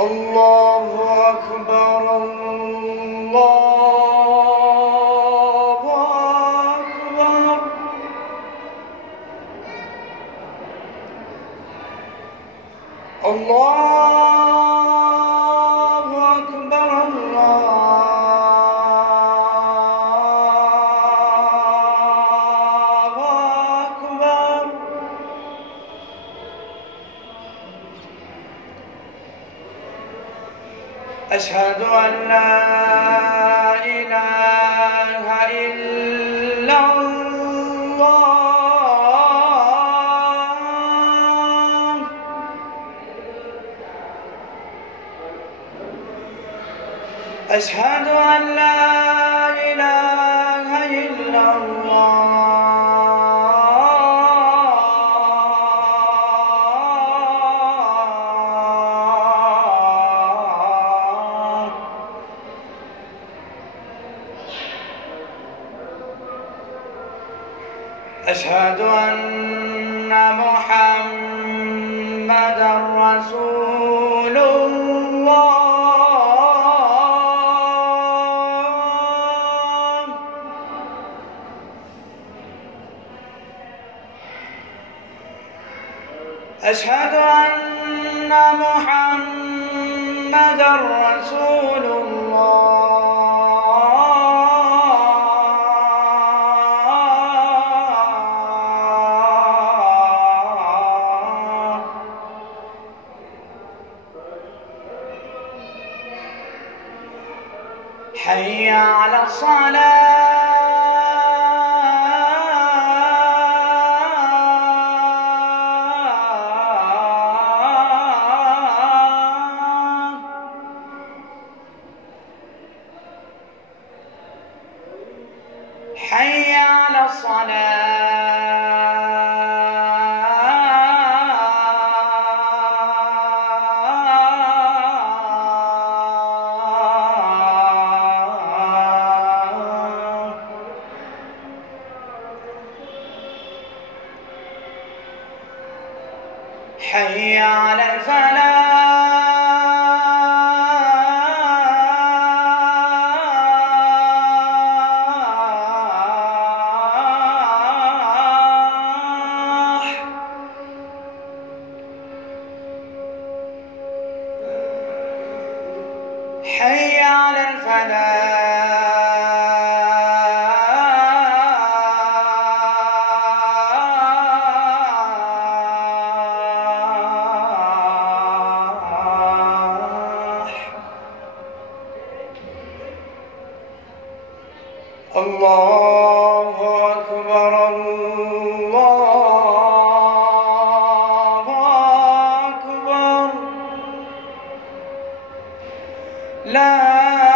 الله أكبر الله أكبر. الله أكبر الله أكبر. أشهد أن لا إله إلا الله. أشهد أن لا إله إلا الله. أشهد أن محمدًا رسول الله. أشهد أن محمدًا رسول الله. حي على الصلاة. حي على الصلاة. حي على الفلاح. حي على الفلاح. الله أكبر الله أكبر. لا